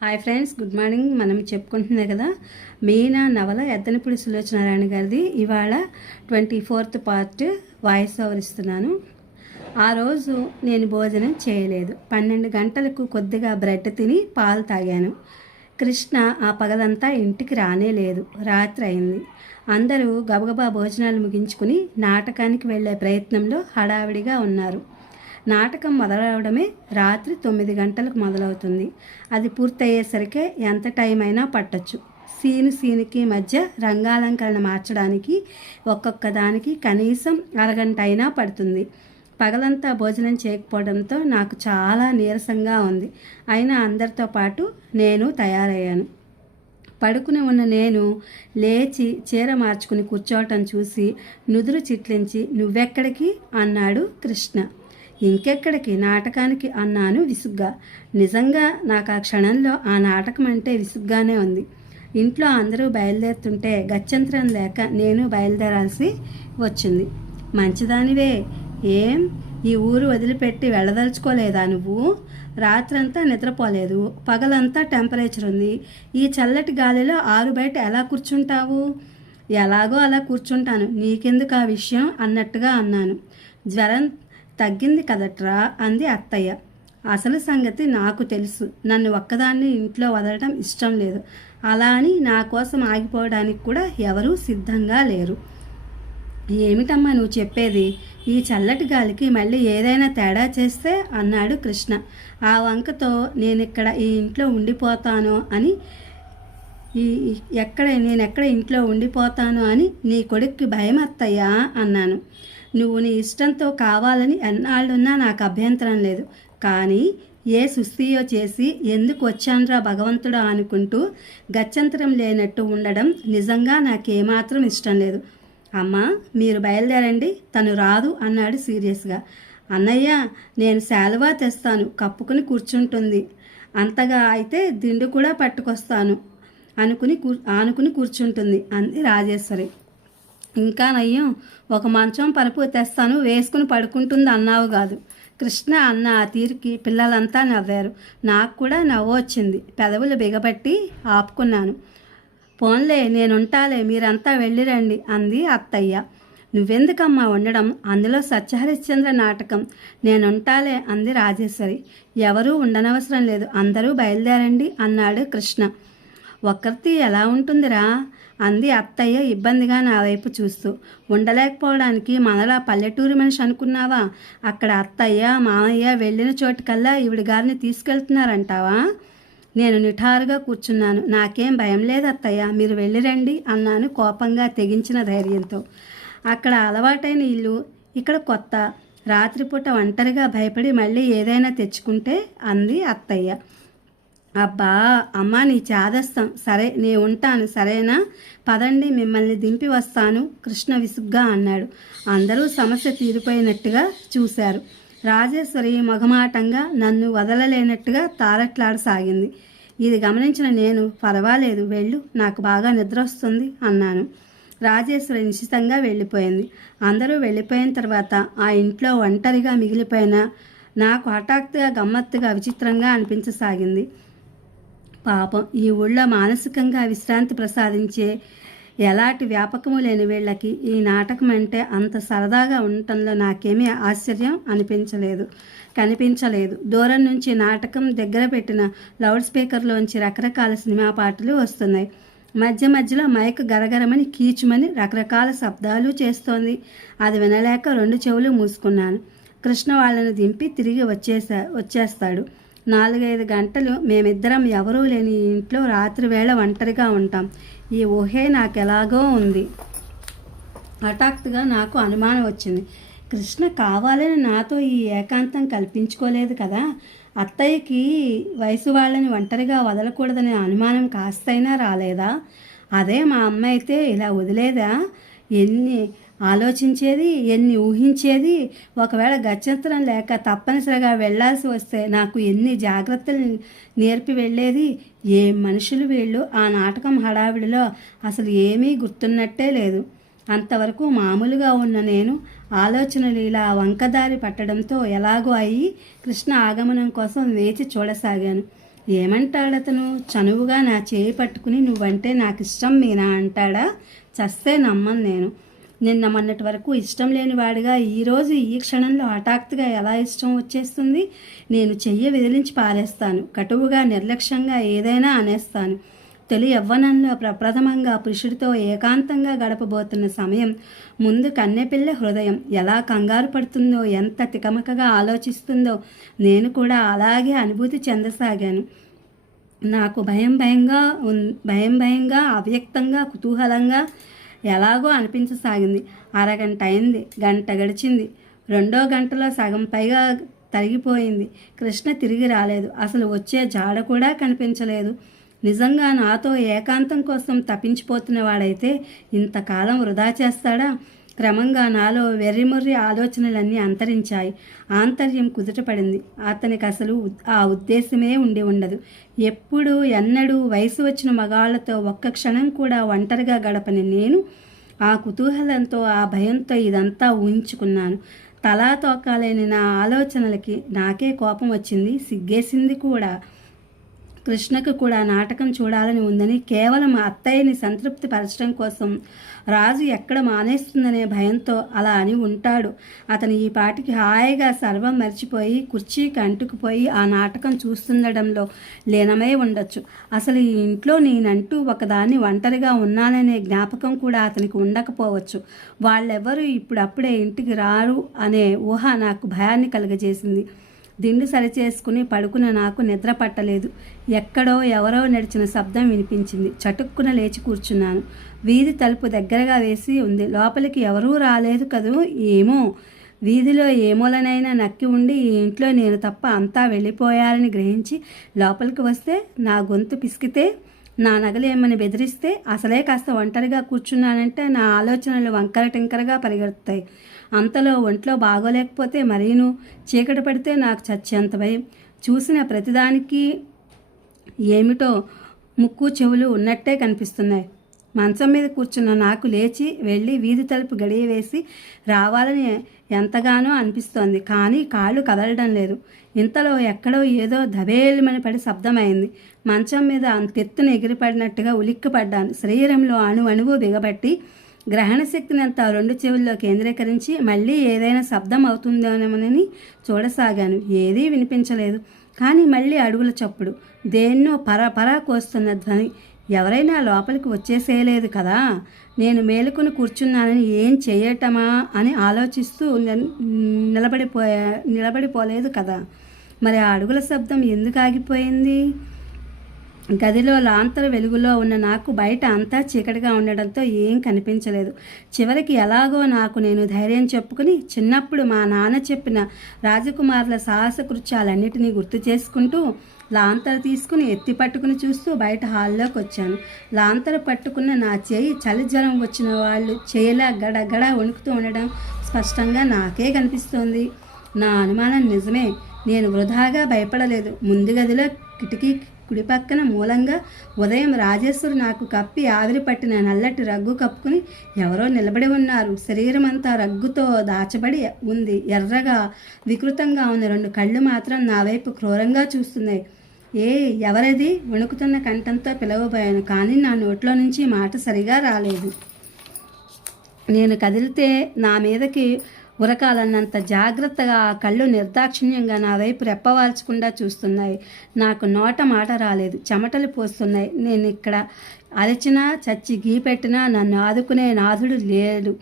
Hi friends, good morning. మనం చెప్పుకుంటున్నాం కదా మీనా నవల ఎద్దనపూడి సులోచనారాయణ గారిది. ఇవాళ 24th పార్ట్ వాయిస్ ఓవర్ ఇస్తున్నాను. ఆ రోజు నేను భోజనం చేయలేదు. 12 గంటలకు కొద్దిగా బ్రెడ్ తిని పాలు తాగాను. కృష్ణ ఆ పగలంతా ఇంటికి రానే లేదు. రాత్రి అయింది. అందరూ గబగబా భోజనాలు ముగించుకుని నాటకానికి వెళ్ళే ప్రయత్నంలో హడావిడిగా ఉన్నారు. నాటకం మొదలవడమే రాత్రి 9 గంటలకు మొదలవుతుంది. అది పూర్తయ్యేసరికి ఎంత టైం అయినా పట్టచ్చు. సీనుకి మధ్య రంగాలంకరణ మార్చడానికి ఒక్కొక్క దానికి కనీసం అరగంట అయినా పడుతుంది. పగలంతా భోజనం చేయకపోవడంతో నాకు చాలా నీరసంగా ఉంది. అయినా అందరితో పాటు నేను తయారయ్యాను. పడుకుని ఉన్న నేను లేచి చీర మార్చుకుని కూర్చోవటం చూసి నుదురు చిట్లించి, "నువ్వెక్కడికి?" అన్నాడు కృష్ణ. "ఇంకెక్కడికి, నాటకానికి" అన్నాను విసుగ్గా. నిజంగా నాకు ఆ క్షణంలో ఆ నాటకం అంటే విసుగ్గానే ఉంది. ఇంట్లో అందరూ బయలుదేరుతుంటే గత్యంతరం లేక నేను బయలుదేరాల్సి వచ్చింది. "మంచిదానివే, ఏం ఈ ఊరు వదిలిపెట్టి వెళ్ళదలుచుకోలేదా నువ్వు? రాత్రంతా నిద్రపోలేదు, పగలంతా టెంపరేచర్ ఉంది. ఈ చల్లటి గాలిలో ఆరు బయట ఎలా కూర్చుంటావు?" "ఎలాగో అలా కూర్చుంటాను, నీకెందుకు ఆ విషయం" అన్నట్టుగా అన్నాను. "జ్వరం తగ్గింది కదట్రా" అంది అత్తయ్య. "అసలు సంగతి నాకు తెలుసు. నన్ను ఒక్కదాన్ని ఇంట్లో వదలటం ఇష్టం లేదు. అలా అని నా కోసం ఆగిపోవడానికి కూడా ఎవరూ సిద్ధంగా లేరు." "ఏమిటమ్మా నువ్వు చెప్పేది? ఈ చల్లటి గాలికి మళ్ళీ ఏదైనా తేడా చేస్తే?" అన్నాడు కృష్ణ. "ఆ వంకతో నేనిక్కడ ఈ ఇంట్లో ఉండిపోతానో అని నేనెక్కడ ఇంట్లో ఉండిపోతాను అని నీ కొడుక్కి భయం అత్తయ్యా" అన్నాను. "నువ్వు నీ ఇష్టంతో కావాలని ఎన్నాళ్ళున్నా నాకు అభ్యంతరం లేదు. కానీ ఏ సుస్థియో చేసి ఎందుకు వచ్చాన్రా భగవంతుడా అనుకుంటూ గత్యంతరం లేనట్టు ఉండడం నిజంగా నాకేమాత్రం ఇష్టం లేదు." "అమ్మా, మీరు బయలుదేరండి, తను రాదు" అన్నాడు సీరియస్గా. "అన్నయ్య, నేను శాలువా తెస్తాను, కప్పుకుని కూర్చుంటుంది. అంతగా అయితే దిండు కూడా పట్టుకొస్తాను, ఆనుకుని కూర్చుంటుంది" అంది రాజేశ్వరి. "ఇంకా నయ్యం, ఒక మంచం పరుపు తెస్తాను, వేసుకుని పడుకుంటుంది అన్నావు కాదు." కృష్ణ అన్న ఆ తీరుకి పిల్లలంతా నవ్వారు. నాకు కూడా నవ్వు వచ్చింది. పెదవులు బిగబట్టి ఆపుకున్నాను. "పోన్లే, నేనుంటాలే, మీరంతా వెళ్ళిరండి" అంది అత్తయ్య. "నువ్వెందుకమ్మా ఉండడం? అందులో సత్యహరిశ్చంద్ర నాటకం. నేనుంటాలే" అంది రాజేశ్వరి. "ఎవరూ ఉండనవసరం లేదు, అందరూ బయలుదేరండి" అన్నాడు కృష్ణ. "ఒక్కరితి ఎలా ఉంటుందిరా?" అంది అత్తయ్య ఇబ్బందిగా నా వైపు చూస్తూ. "ఉండలేకపోవడానికి మనలా పల్లెటూరు మనిషి అనుకున్నావా? అక్కడ అత్తయ్య మామయ్య వెళ్ళిన చోటుకల్లా ఈవిడ గారిని తీసుకెళ్తున్నారంటావా?" నేను నిఠారుగా కూర్చున్నాను. "నాకేం భయం లేదు అత్తయ్య, మీరు వెళ్ళిరండి" అన్నాను కోపంగా, తెగించిన ధైర్యంతో. "అక్కడ అలవాటైన ఇల్లు, ఇక్కడ కొత్త. రాత్రిపూట ఒంటరిగా భయపడి మళ్ళీ ఏదైనా తెచ్చుకుంటే" అంది అత్తయ్య. "అబ్బా అమ్మా, నీ చాదస్తం. సరే, నే ఉంటాను, సరేనా? పదండి, మిమ్మల్ని దింపి వస్తాను" కృష్ణ విసుగ్గా అన్నాడు. అందరూ సమస్య తీరిపోయినట్టుగా చూశారు. రాజేశ్వరి మొగమాటంగా నన్ను వదలలేనట్టుగా తారట్లాడసాగింది. ఇది గమనించిన నేను, "పర్వాలేదు, వెళ్ళు, నాకు బాగా నిద్ర వస్తుంది" అన్నాను. రాజేశ్వరి నిశ్చితంగా వెళ్ళిపోయింది. అందరూ వెళ్ళిపోయిన తర్వాత ఆ ఇంట్లో ఒంటరిగా మిగిలిపోయిన నాకు హఠాత్తుగా గమ్మత్తుగా విచిత్రంగా అనిపించసాగింది. పాపం, ఈ ఊళ్ళో మానసికంగా విశ్రాంతి ప్రసాదించే ఎలాంటి వ్యాపకము లేని వీళ్ళకి ఈ నాటకం అంటే అంత సరదాగా ఉండటంలో నాకేమీ ఆశ్చర్యం కనిపించలేదు. దూరం నుంచి నాటకం దగ్గర పెట్టిన లౌడ్ స్పీకర్లోంచి రకరకాల సినిమా పాటలు వస్తున్నాయి. మధ్య మధ్యలో మైక్ గరగరమని, కీచుమని రకరకాల శబ్దాలు చేస్తోంది. అది వినలేక 2 చెవులు మూసుకున్నాను. కృష్ణ వాళ్ళని దింపి తిరిగి వచ్చేస్తాడు. 4-5 గంటలు మేమిద్దరం ఎవరూ లేని ఇంట్లో రాత్రి వేళ ఒంటరిగా ఉంటాం. ఈ ఊహే నాకెలాగో ఉంది. హఠాత్తుగా నాకు అనుమానం వచ్చింది. కృష్ణ కావాలని నాతో ఈ ఏకాంతం కల్పించుకోలేదు కదా? అత్తయ్యకి వయసు వాళ్ళని ఒంటరిగా వదలకూడదనే అనుమానం కాస్తైనా రాలేదా? అదే మా అమ్మ అయితే ఇలా వదిలేదా? ఎన్ని ఆలోచించేది, ఎన్ని ఊహించేది. ఒకవేళ గత్యంతరం లేక తప్పనిసరిగా వెళ్లాల్సి వస్తే నాకు ఎన్ని జాగ్రత్తలు నేర్పి వెళ్ళేది. ఏం మనుషులు వీళ్ళు! ఆ నాటకం హడావిడిలో అసలు ఏమీ గుర్తున్నట్టే లేదు. అంతవరకు మామూలుగా ఉన్న నేను ఆలోచనలు ఇలా వంకదారి పట్టడంతో ఎలాగో అయ్యి కృష్ణ ఆగమనం కోసం వేచి చూడసాగాను. ఏమంటాడతను? చనువుగా నా చేయి పట్టుకుని నువ్వంటే నాకు ఇష్టం మీనా అంటాడా? చస్తే నమ్మను నేను. నిన్న మొన్నటి వరకు ఇష్టం లేని వాడిగా ఈరోజు ఈ క్షణంలో హఠాత్తుగా ఎలా ఇష్టం వచ్చేస్తుంది? నేను చెయ్యి విదిలించి పారేస్తాను. కటువుగా నిర్లక్ష్యంగా ఏదైనా అనేస్తాను. తొలి యవ్వనంలో ప్రప్రథమంగా పురుషుడితో ఏకాంతంగా గడపబోతున్న సమయం ముందు కన్నెపిల్ల హృదయం ఎలా కంగారు పడుతుందో, ఎంత తికమకగా ఆలోచిస్తుందో నేను కూడా అలాగే అనుభూతి చెందసాగాను. నాకు భయంగా అవ్యక్తంగా కుతూహలంగా ఎలాగో అనిపించసాగింది. అరగంట అయింది, గంట గడిచింది. 2వ గంటలో సగం పైగా తరిగిపోయింది. కృష్ణ తిరిగి రాలేదు. అసలు వచ్చే జాడ కూడా కనిపించలేదు. నిజంగా నాతో ఏకాంతం కోసం తప్పించిపోతున్నవాడైతే ఇంతకాలం వృధా చేస్తాడా? క్రమంగా నాలో వెర్రిమొర్రి ఆలోచనలన్నీ అంతరించాయి. ఆంతర్యం కుదుటపడింది. అతనికి అసలు ఆ ఉద్దేశమే ఉండి ఉండదు. ఎన్నడూ వయసు వచ్చిన మగాళ్లతో ఒక్క క్షణం కూడా ఒంటరిగా గడపని నేను ఆ కుతూహలంతో, ఆ భయంతో ఇదంతా ఊహించుకున్నాను. తలా తోకాలేని నా ఆలోచనలకి నాకే కోపం వచ్చింది, సిగ్గేసింది కూడా. కృష్ణకు కూడా నాటకం చూడాలని ఉందని కేవలం అత్తయ్యని సంతృప్తి పరచడం కోసం రాజు ఎక్కడ మానేస్తుందనే భయంతో అలా అని ఉంటాడు. అతను ఈ పాటికి హాయిగా సర్వం మర్చిపోయి కుర్చీకి అంటుకుపోయి ఆ నాటకం చూస్తుండడంలో లీనమై ఉండొచ్చు. అసలు ఈ ఇంట్లో నేనంటూ ఒకదాన్ని ఒంటరిగా ఉన్నాననే జ్ఞాపకం కూడా అతనికి ఉండకపోవచ్చు. వాళ్ళెవరూ ఇప్పుడప్పుడే ఇంటికి రారు అనే ఊహ నాకు భయాన్ని కలుగజేసింది. దిండు సరిచేసుకుని పడుకున్న నాకు నిద్ర పట్టలేదు. ఎక్కడో ఎవరో నడిచిన శబ్దం వినిపించింది. చటుక్కున లేచి కూర్చున్నాను. వీధి తలుపు దగ్గరగా వేసి ఉంది. లోపలికి ఎవరూ రాలేదు కదూ. ఏమో వీధిలో ఏమోలనైనా నక్కి ఉండి ఈ ఇంట్లో నేను తప్ప అంతా వెళ్ళిపోయారని గ్రహించి లోపలికి వస్తే, నా గొంతు పిసికితే, నా నగలేమని బెదిరిస్తే, అసలే కాస్త ఒంటరిగా కూర్చున్నానంటే నా ఆలోచనలు వంకర టింకరగా పరిగెడతాయి. అంతలో ఒంట్లో బాగోలేకపోతే మరీను. చీకటి పడితే నాకు చచ్చేంత భయం. చూసిన ప్రతిదానికి ఏమిటో ముక్కు చెవులు ఉన్నట్టే కనిపిస్తున్నాయి. మంచం మీద కూర్చున్న నాకు లేచి వెళ్ళి వీధి తలుపు గడియ వేసి రావాలని ఎంతగానో అనిపిస్తోంది. కానీ కాళ్ళు కదలడం లేదు. ఇంతలో ఎక్కడో ఏదో దబేలుమని పడి శబ్దమైంది. మంచం మీద అంతెత్తున ఎగిరిపడినట్టుగా ఉలిక్కిపడ్డాను. శరీరంలో అణువు బిగబట్టి గ్రహణ శక్తిని అంతా 2 చెవుల్లో కేంద్రీకరించి మళ్ళీ ఏదైనా శబ్దం అవుతుందోనని చూడసాగాను. ఏదీ వినిపించలేదు. కానీ మళ్ళీ అడుగుల చప్పుడు, దేన్నో పరా కోస్తున్న ధ్వని. ఎవరైనా లోపలికి వచ్చేసేయలేదు కదా. నేను కూర్చున్నానని ఏం చేయటమా అని ఆలోచిస్తూ నిలబడిపోలేదు కదా. మరి ఆ అడుగుల శబ్దం ఎందుకు ఆగిపోయింది? గదిలో లాంతర వెలుగులో ఉన్న నాకు బయట అంతా చీకటిగా ఉండడంతో ఏం కనిపించలేదు. చివరికి ఎలాగో నాకు నేను ధైర్యం చెప్పుకుని చిన్నప్పుడు మా నాన్న చెప్పిన రాజకుమారుల సాహస కృత్యాలన్నిటినీ గుర్తు చేసుకుంటూ లాంతర తీసుకుని ఎత్తి పట్టుకుని చూస్తూ బయట హాల్లోకి వచ్చాను. లాంతర పట్టుకున్న నా చేయి చలి జ్వరం వచ్చిన వాళ్ళు చేయలా గడగడ వణుకుతూ ఉండడం స్పష్టంగా నాకే కనిపిస్తోంది. నా అనుమానం నిజమే. నేను వృధాగా భయపడలేదు. ముందు గదిలో కిటికీ కుడి పక్కన మూలంగా ఉదయం రాజేశ్వరు నాకు కప్పి ఆవిరి పట్టిన నల్లటి రగ్గు కప్పుకుని ఎవరో నిలబడి ఉన్నారు. శరీరం అంతా రగ్గుతో దాచబడి ఉంది. ఎర్రగా వికృతంగా ఉన్న 2 కళ్ళు మాత్రం నా వైపు క్రూరంగా చూస్తున్నాయి. ఎవరది? వణుకుతున్న కంఠంతో పిలవబోయాను. కానీ నా నోట్లో నుంచి మాట సరిగా రాలేదు. నేను కదిలితే నా మీదకి ఉరకాలన్నంత జాగ్రత్తగా ఆ కళ్ళు నిర్దాక్షిణ్యంగా నా వైపు రెప్పవాల్చకుండా చూస్తున్నాయి. నాకు నోట మాట రాలేదు. చెమటలు పోస్తున్నాయి. నేను ఇక్కడ అరిచినా చచ్చి గీపెట్టినా నన్ను ఆదుకునే నాథుడు లేడు.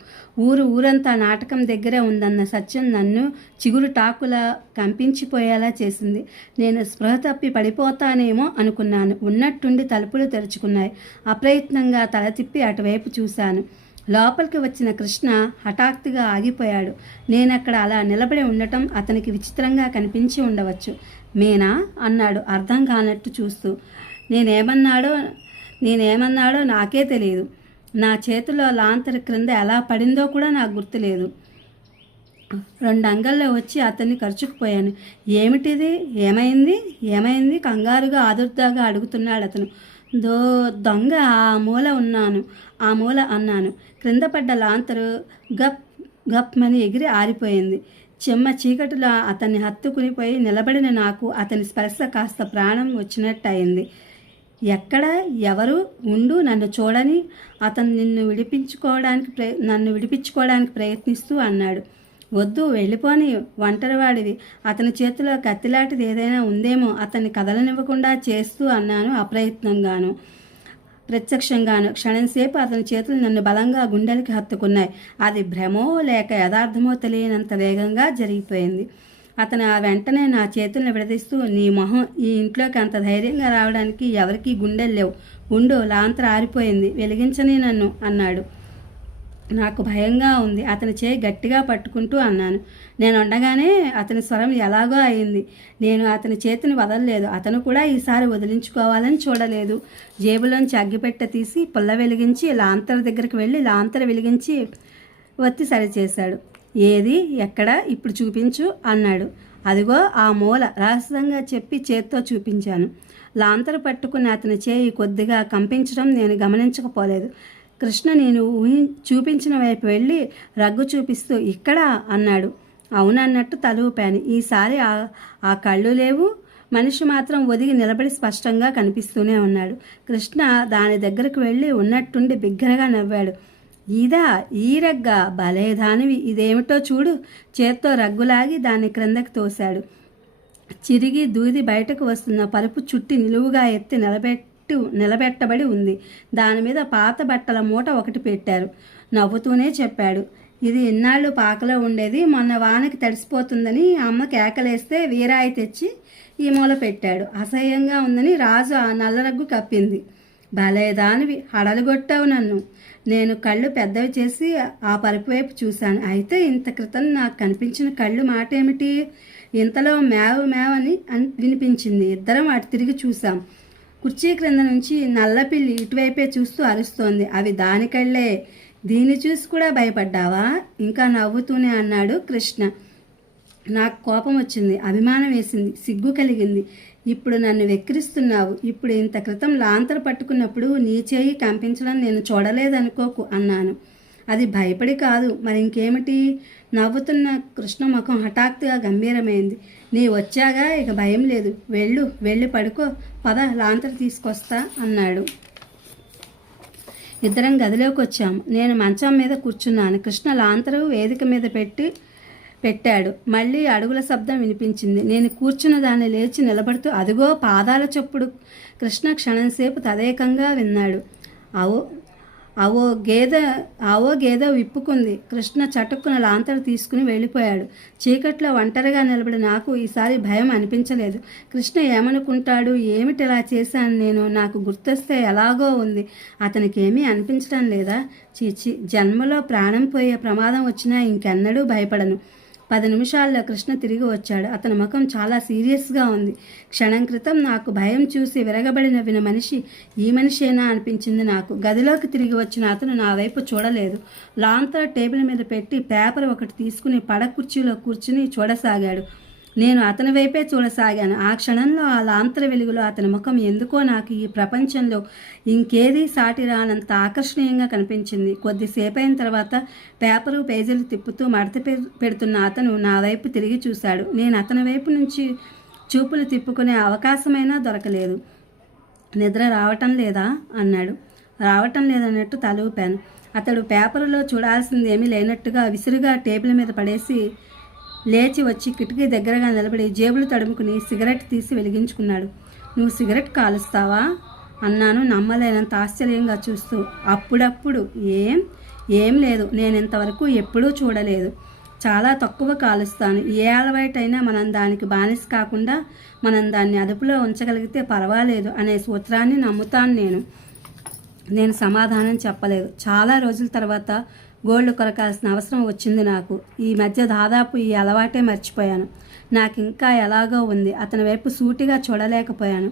ఊరంతా నాటకం దగ్గరే ఉందన్న సత్యం నన్ను చిగురు టాకులా కంపించిపోయేలా చేసింది. నేను స్పృహ తప్పి పడిపోతానేమో అనుకున్నాను. ఉన్నట్టుండి తలుపులు తెరుచుకున్నాయి. అప్రయత్నంగా తల తిప్పి అటువైపు చూశాను. లోపలికి వచ్చిన కృష్ణ హఠాత్తుగా ఆగిపోయాడు. నేనక్కడ అలా నిలబడి ఉండటం అతనికి విచిత్రంగా కనిపించి ఉండవచ్చు. మీనా అన్నాడు అర్థం కానట్టు చూస్తూ. నేనేమన్నాడో నాకే తెలియదు. నా చేతిలో లాంతరు క్రింద ఎలా పడిందో కూడా నాకు గుర్తులేదు. 2 అంగల్లో వచ్చి అతన్ని ఖర్చుకుపోయాను. ఏమిటిది? ఏమైంది? కంగారుగా ఆదుర్దాగా అడుగుతున్నాడు అతను. దొంగ ఆ మూల అన్నాను. క్రింద పడ్డ లాంతరు గప్ మని ఎగిరి ఆరిపోయింది. చెమ్మ చీకటిలో అతన్ని హత్తుకునిపోయి నిలబడిన నాకు అతని స్పర్శ కాస్త ప్రాణం వచ్చినట్టు అయింది. ఎక్కడ ఎవరు ఉండు, నన్ను చూడని. అతను నన్ను విడిపించుకోవడానికి ప్రయత్నిస్తూ అన్నాడు. వద్దు, వెళ్ళిపోని, ఒంటరివాడివి. అతని చేతిలో కత్తిలాంటిది ఏదైనా ఉందేమో అతన్ని కదలనివ్వకుండా చేస్తూ అన్నాను అప్రయత్నంగాను ప్రత్యక్షంగాను. క్షణంసేపు అతని చేతులు నన్ను బలంగా గుండెలకి హత్తుకున్నాయి. అది భ్రమో లేక యథార్థమో తెలియనంత వేగంగా జరిగిపోయింది. అతను ఆ వెంటనే నా చేతులను విడదీస్తూ, నీ మొహం, ఈ ఇంట్లోకి అంత ధైర్యంగా రావడానికి ఎవరికీ గుండెలు లేవు. ఉండు, లాంతర ఆరిపోయింది, వెలిగించని నన్ను అన్నాడు. నాకు భయంగా ఉంది. అతని చేయి గట్టిగా పట్టుకుంటూ అన్నాను. నేను ఉండగానే అతని స్వరం ఎలాగో అయింది. నేను అతని చేతిని వదలలేదు. అతను కూడా ఈసారి వదిలించుకోవాలని చూడలేదు. జేబులోంచి అగ్గిపెట్టె తీసి పుల్ల వెలిగించి లాంతర దగ్గరికి వెళ్ళి లాంతర వెలిగించి ఒత్తి సరిచేశాడు. ఏది, ఎక్కడ, ఇప్పుడు చూపించు అన్నాడు. అదిగో ఆ మూల, రహస్యంగా చెప్పి చేత్తో చూపించాను. లాంతర పట్టుకుని అతని చేయి కొద్దిగా కంపించడం నేను గమనించకపోలేదు. కృష్ణ నేను చూపించిన వైపు వెళ్ళి రగ్గు చూపిస్తూ ఇక్కడ అన్నాడు. అవునన్నట్టు తల ఊపాను. ఈసారి ఆ కళ్ళు లేవు, మనిషి మాత్రం ఒదిగి నిలబడి స్పష్టంగా కనిపిస్తూనే ఉన్నాడు. కృష్ణ దాని దగ్గరకు వెళ్ళి ఉన్నట్టుండి బిగ్గరగా నవ్వాడు. ఇదా, ఈ రగ్గ, భలే దానివి, ఇదేమిటో చూడు. చేత్తో రగ్గులాగి దాన్ని క్రిందకి తోశాడు. చిరిగి దూది బయటకు వస్తున్న పరుపు చుట్టి నిలువుగా ఎత్తి నిలబెట్టబడి ఉంది. దాని మీద పాత బట్టల మూట ఒకటి పెట్టారు. నవ్వుతూనే చెప్పాడు, ఇది ఇన్నాళ్ళు పాకలో ఉండేది. మొన్న వానకి తడిసిపోతుందని అమ్మ కేకలేస్తే వీరాయి తెచ్చి ఈ మూల పెట్టాడు. అసహ్యంగా ఉందని రాజు ఆ నల్లరగ్గు కప్పింది. భలే దానివి, హడలుగొట్టావు నన్ను. నేను కళ్ళు పెద్దవి చేసి ఆ పరుపు వైపు చూశాను. అయితే ఇంత క్రితం నాకు కనిపించిన కళ్ళు మాట ఏమిటి? ఇంతలో మేవ మేవని వినిపించింది. ఇద్దరం అటు తిరిగి చూసాం. కుర్చీ క్రింద నుంచి నల్లపిల్లి ఇటువైపే చూస్తూ అరుస్తోంది. అవి దాని కళ్ళే. దీన్ని చూసి కూడా భయపడ్డావా? ఇంకా నవ్వుతూనే అన్నాడు కృష్ణ. నాకు కోపం వచ్చింది, అభిమానం వేసింది, సిగ్గు కలిగింది. ఇప్పుడు నన్ను వెక్కిరిస్తున్నావు. ఇప్పుడు ఇంత క్రితం లాంతర పట్టుకున్నప్పుడు నీ చేయి కంపించడం నేను చూడలేదనుకోకు అన్నాను. అది భయపడి కాదు, మరి ఇంకేమిటి? నవ్వుతున్న కృష్ణ ముఖం హఠాత్తుగా గంభీరమైంది. నీ వచ్చాగా ఇక భయం లేదు. వెళ్ళి పడుకో. పద, లాంతర తీసుకొస్తా అన్నాడు. ఇద్దరం గదిలోకి వచ్చాము. నేను మంచం మీద కూర్చున్నాను. కృష్ణ లాంతరు వేదిక మీద పెట్టాడు. మళ్ళీ అడుగుల శబ్దం వినిపించింది. నేను కూర్చున్న దాన్ని లేచి నిలబడుతూ అదిగో పాదాల చప్పుడు. కృష్ణ క్షణంసేపు తదేకంగా విన్నాడు. అవో గేదె విప్పుకుంది. కృష్ణ చటుక్కున లాంతరు తీసుకుని వెళ్ళిపోయాడు. చీకట్లో ఒంటరిగా నిలబడి నాకు ఈసారి భయం అనిపించలేదు. కృష్ణ ఏమనుకుంటాడు, ఏమిటిలా చేశాను నేను? నాకు గుర్తొస్తే ఎలాగో ఉంది. అతనికి ఏమీ అనిపించడం లేదా? చీచి, జన్మలో ప్రాణం పోయే ప్రమాదం వచ్చినా ఇంకెన్నడూ భయపడను. 10 నిమిషాల్లో కృష్ణ తిరిగి వచ్చాడు. అతని ముఖం చాలా సీరియస్గా ఉంది. క్షణం క్రితం నాకు భయం చూసి విరగబడి నవ్విన మనిషి ఈ మనిషేనా అనిపించింది నాకు. గదిలోకి తిరిగి వచ్చిన అతను నా వైపు చూడలేదు. లాంతర టేబుల్ మీద పెట్టి పేపర్ ఒకటి తీసుకుని పడక కుర్చీలో కూర్చుని చూడసాగాడు. నేను అతని వైపే చూడసాగాను. ఆ క్షణంలో ఆ లాంతర వెలుగులో అతని ముఖం ఎందుకో నాకు ఈ ప్రపంచంలో ఇంకేదీ సాటి రానంత ఆకర్షణీయంగా కనిపించింది. కొద్దిసేపైన తర్వాత పేపరు పేజీలు తిప్పుతూ మడత పెడుతున్న అతను నా వైపు తిరిగి చూశాడు. నేను అతని వైపు నుంచి చూపులు తిప్పుకునే అవకాశమైనా దొరకలేదు. నిద్ర రావటం లేదా అన్నాడు. రావటం లేదన్నట్టు తల ఊపాను. అతడు పేపరులో చూడాల్సింది ఏమీ లేనట్టుగా విసురుగా టేబుల్ మీద పడేసి లేచి వచ్చి కిటికీ దగ్గరగా నిలబడి జేబులు తడుముకుని సిగరెట్ తీసి వెలిగించుకున్నాడు. నువ్వు సిగరెట్ కాలుస్తావా అన్నాను నమ్మలేనంత ఆశ్చర్యంగా చూస్తూ. అప్పుడప్పుడు ఏం లేదు, నేను ఇంతవరకు ఎప్పుడూ చూడలేదు. చాలా తక్కువ కాలుస్తాను. ఏ అలవాటైనా మనం దానికి బానిస కాకుండా మనం దాన్ని అదుపులో ఉంచగలిగితే పర్వాలేదు అనే సూత్రాన్ని నమ్ముతాను. నేను సమాధానం చెప్పలేదు. చాలా రోజుల తర్వాత గోల్డ్ కొరకాల్సిన అవసరం వచ్చింది నాకు. ఈ మధ్య దాదాపు ఈ అలవాటే మర్చిపోయాను. నాకు ఇంకా ఎలాగో ఉంది. అతని వైపు సూటిగా చూడలేకపోయాను.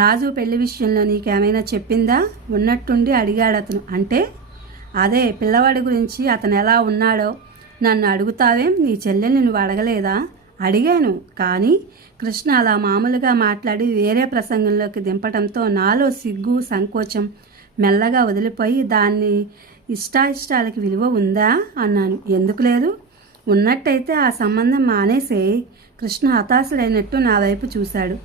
రాజు పెళ్లి విషయంలో నీకేమైనా చెప్పిందా? ఉన్నట్టుండి అడిగాడు అతను. అంటే అదే పిల్లవాడి గురించి, అతను ఎలా ఉన్నాడో. నన్ను అడుగుతావేం? నీ చెల్లెల్ని నువ్వు అడగలేదా? అడిగాను, కానీ కృష్ణ అలా మామూలుగా మాట్లాడి వేరే ప్రసంగంలోకి దింపటంతో నాలో సిగ్గు సంకోచం మెల్లగా వదిలిపోయి దాన్ని ఇష్టాయిష్టాలకి విలువ ఉందా అన్నాను. ఎందుకు లేదు? ఉన్నట్టయితే ఆ సంబంధం మానేసే. కృష్ణ హతాశుడైనట్టు నా వైపు చూశాడు.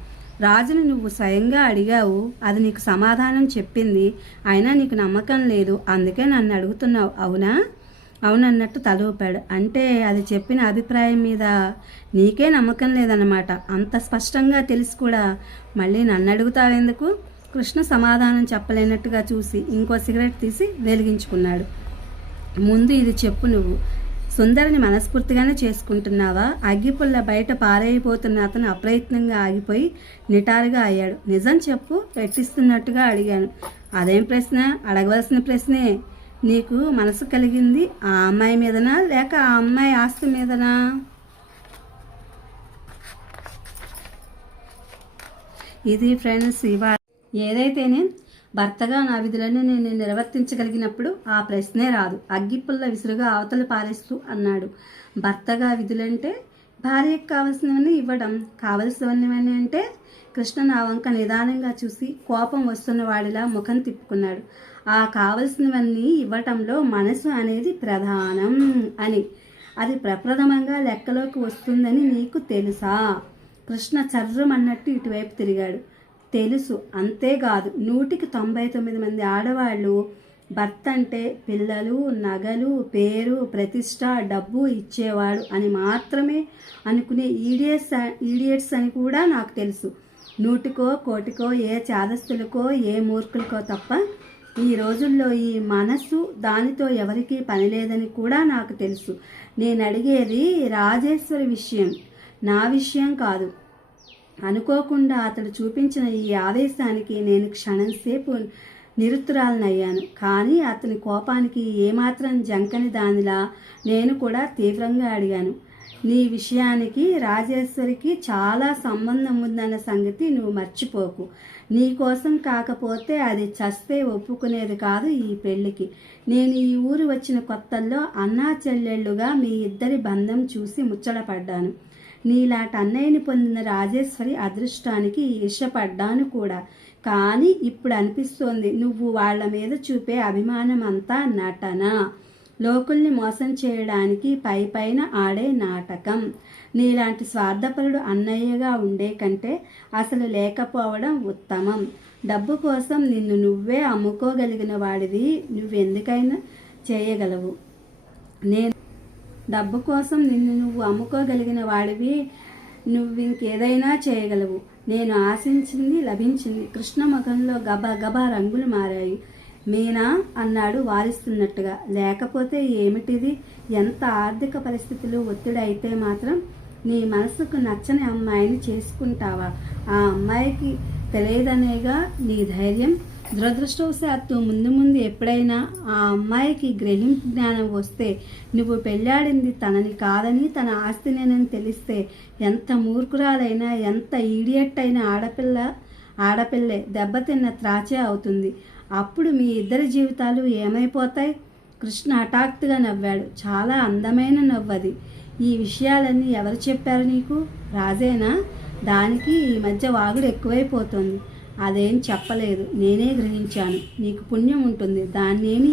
రాజుని నువ్వు స్వయంగా అడిగావు, అది నీకు సమాధానం చెప్పింది, అయినా నీకు నమ్మకం లేదు, అందుకే నన్ను అడుగుతున్నావు, అవునా? అవునన్నట్టు తల ఊపాడు. అంటే అది చెప్పిన అభిప్రాయం మీద నీకే నమ్మకం లేదన్నమాట. అంత స్పష్టంగా తెలిసి కూడా మళ్ళీ నన్ను అడుగుతావెందుకు? కృష్ణ సమాధానం చెప్పలేనట్టుగా చూసి ఇంకో సిగరెట్ తీసి వెలిగించుకున్నాడు. ముందు ఇది చెప్పు, నువ్వు సుందరిని మనస్ఫూర్తిగానే చేసుకుంటున్నావా? అగ్గిపుల్ల బయట పారైపోతున్న అతను అప్రయత్నంగా ఆగిపోయి నిటారుగా అయ్యాడు. నిజం చెప్పు, పెట్టిస్తున్నట్టుగా అడిగాను. అదేం ప్రశ్న? అడగవలసిన ప్రశ్నే. నీకు మనసు కలిగింది ఆ అమ్మాయి మీదనా లేక ఆ అమ్మాయి ఆస్తి మీదనా? ఇది ఫ్రెండ్స్ ఇవాళ. ఏదైతేనే భర్తగా నా విధులను నేను నిర్వర్తించగలిగినప్పుడు ఆ ప్రశ్నే రాదు. అగ్గిపుల్ల విసురుగా అవతల పారేస్తూ అన్నాడు. భర్తగా విధులంటే భార్యకు కావలసినవన్నీ ఇవ్వడం, కావలసినవన్నీ అంటే? కృష్ణ నా వంక నిదానంగా చూసి కోపం వస్తున్న వాడిలా ముఖం తిప్పుకున్నాడు. ఆ కావలసినవన్నీ ఇవ్వటంలో మనసు అనేది ప్రధానం అని, అది ప్రప్రథమంగా లెక్కలోకి వస్తుందని నీకు తెలుసా? కృష్ణ చర్రమన్నట్టు ఇటువైపు తిరిగాడు. తెలుసు, అంతేకాదు 199 మంది ఆడవాళ్ళు భర్త అంటే పిల్లలు, నగలు, పేరు, ప్రతిష్ట, డబ్బు ఇచ్చేవాడు అని మాత్రమే అనుకునే ఈడియట్స్ అని కూడా నాకు తెలుసు. 100కో కోటికో ఏ చాదస్తులకో ఏ మూర్ఖులకో తప్ప ఈ రోజుల్లో ఈ మనస్సు దానితో ఎవరికీ పని లేదని కూడా నాకు తెలుసు. నేను అడిగేది రాజేశ్వరి విషయం, నా విషయం కాదు. అనుకోకుండా అతడు చూపించిన ఈ ఆవేశానికి నేను క్షణంసేపు నిరుత్తరాలనయ్యాను. కానీ అతని కోపానికి ఏమాత్రం జంకని దానిలా నేను కూడా తీవ్రంగా అడిగాను. నీ విషయానికి రాజేశ్వరికి చాలా సంబంధం ఉందన్న సంగతి నువ్వు మర్చిపోకు. నీ కోసం కాకపోతే అది చస్తే ఒప్పుకునేది కాదు ఈ పెళ్ళికి. నేను ఈ ఊరు వచ్చిన కొత్తల్లో అన్నా చెల్లెళ్ళుగా మీ ఇద్దరి బంధం చూసి ముచ్చటపడ్డాను. నీలాంటి అన్నయ్యని పొందిన రాజేశ్వరి అదృష్టానికి ఈర్షపడ్డాను కూడా. కానీ ఇప్పుడు అనిపిస్తోంది నువ్వు వాళ్ళ మీద చూపే అభిమానం అంతా నటన, లోకుల్ని మోసం చేయడానికి పైన ఆడే నాటకం. నీలాంటి స్వార్థపరుడు అన్నయ్యగా ఉండే కంటే అసలు లేకపోవడం ఉత్తమం. డబ్బు కోసం నిన్ను నువ్వే అమ్ముకోగలిగిన వాడివి నువ్వెందుకైనా చేయగలవు. డబ్బు కోసం నిన్ను నువ్వు అమ్ముకోగలిగిన వాడివి నువ్వింకేదైనా చేయగలవు. నేను ఆశించింది లభించింది. కృష్ణ ముఖంలో గబా రంగులు మారాయి. మీనా అన్నాడు వారిస్తున్నట్టుగా. లేకపోతే ఏమిటిది? ఎంత ఆర్థిక పరిస్థితులు ఒత్తిడి అయితే మాత్రం నీ మనసుకు నచ్చని అమ్మాయిని చేసుకుంటావా? ఆ అమ్మాయికి తెలియదనేగా నీ ధైర్యం. దురదృష్టవశాత్తు ముందు ఎప్పుడైనా ఆ అమ్మాయికి గ్రహింపు జ్ఞానం వస్తే, నువ్వు పెళ్ళాడింది తనని కాదని తన ఆస్తినేనని తెలిస్తే ఎంత మూర్ఖురాలైనా ఎంత ఈడియట్ అయిన ఆడపిల్లే దెబ్బతిన్న త్రాచే అవుతుంది. అప్పుడు మీ ఇద్దరి జీవితాలు ఏమైపోతాయి? కృష్ణ హఠాత్తుగా నవ్వాడు. చాలా అందమైన నవ్వది. ఈ విషయాలన్నీ ఎవరు చెప్పారు నీకు? రాజేనా? దానికి ఈ మధ్య వాగుడు ఎక్కువైపోతుంది. అదేం చెప్పలేదు, నేనే గ్రహించాను. నీకు పుణ్యం ఉంటుంది, దాన్నేమీ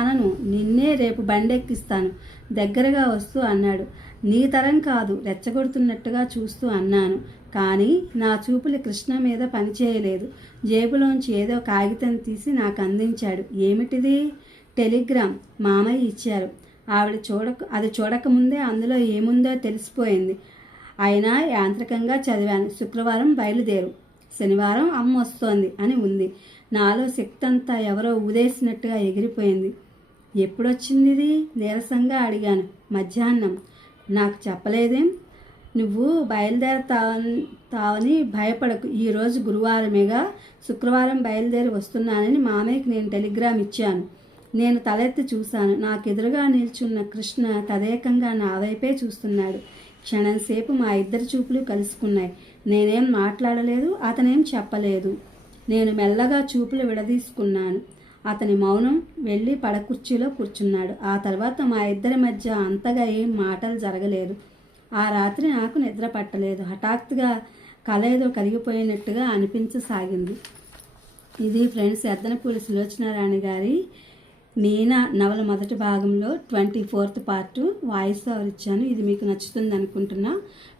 అనను. నిన్నే రేపు బండెక్కిస్తాను. దగ్గరగా వస్తూ అన్నాడు. నీ తరం కాదు, రెచ్చగొడుతున్నట్టుగా చూస్తూ అన్నాను. కానీ నా చూపులు కృష్ణ మీద పనిచేయలేదు. జేబులోంచి ఏదో కాగితం తీసి నాకు అందించాడు. ఏమిటిది? టెలిగ్రామ్ మామయ్య ఇచ్చారు. అది చూడకముందే అందులో ఏముందో తెలిసిపోయింది. అయినా యాంత్రికంగా చదివాను. శుక్రవారం బయలుదేరు, శనివారం అమ్మ వస్తోంది అని ఉంది. నాలో శక్తి అంతా ఎవరో ఊదేసినట్టుగా ఎగిరిపోయింది. ఎప్పుడొచ్చింది ఇది? నీరసంగా అడిగాను. మధ్యాహ్నం. నాకు చెప్పలేదేం? నువ్వు బయలుదేరతావని భయపడకు. ఈరోజు గురువారమేగా, శుక్రవారం బయలుదేరి వస్తున్నానని మామయ్యకి నేను టెలిగ్రామ్ ఇచ్చాను. నేను తలెత్తి చూశాను. నాకెదురుగా నిల్చున్న కృష్ణ తదేకంగా నా వైపే చూస్తున్నాడు. క్షణంసేపు మా ఇద్దరి చూపులు కలుసుకున్నాయి. నేనేం మాట్లాడలేదు, అతనేం చెప్పలేదు. నేను మెల్లగా చూపులు విడదీసుకున్నాను. అతని మౌనం వెళ్ళి పడకుర్చీలో కూర్చున్నాడు. ఆ తర్వాత మా ఇద్దరి మధ్య అంతగా ఏం మాటలు జరగలేదు. ఆ రాత్రి నాకు నిద్ర పట్టలేదు. హఠాత్తుగా కలేదో కరిగిపోయినట్టుగా అనిపించసాగింది. ఇది ఫ్రెండ్స్ ఎద్దనపూడి సులోచనారాణి గారి మీనా నవల మొదటి భాగంలో 24th పార్ట్ వాయిస్ ఓవర్ ఇచ్చాను. ఇది మీకు నచ్చుతుంది అనుకుంటున్నా.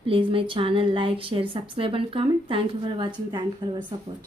Please my channel like, share, subscribe and comment. Thank you for watching. Thank you for your support.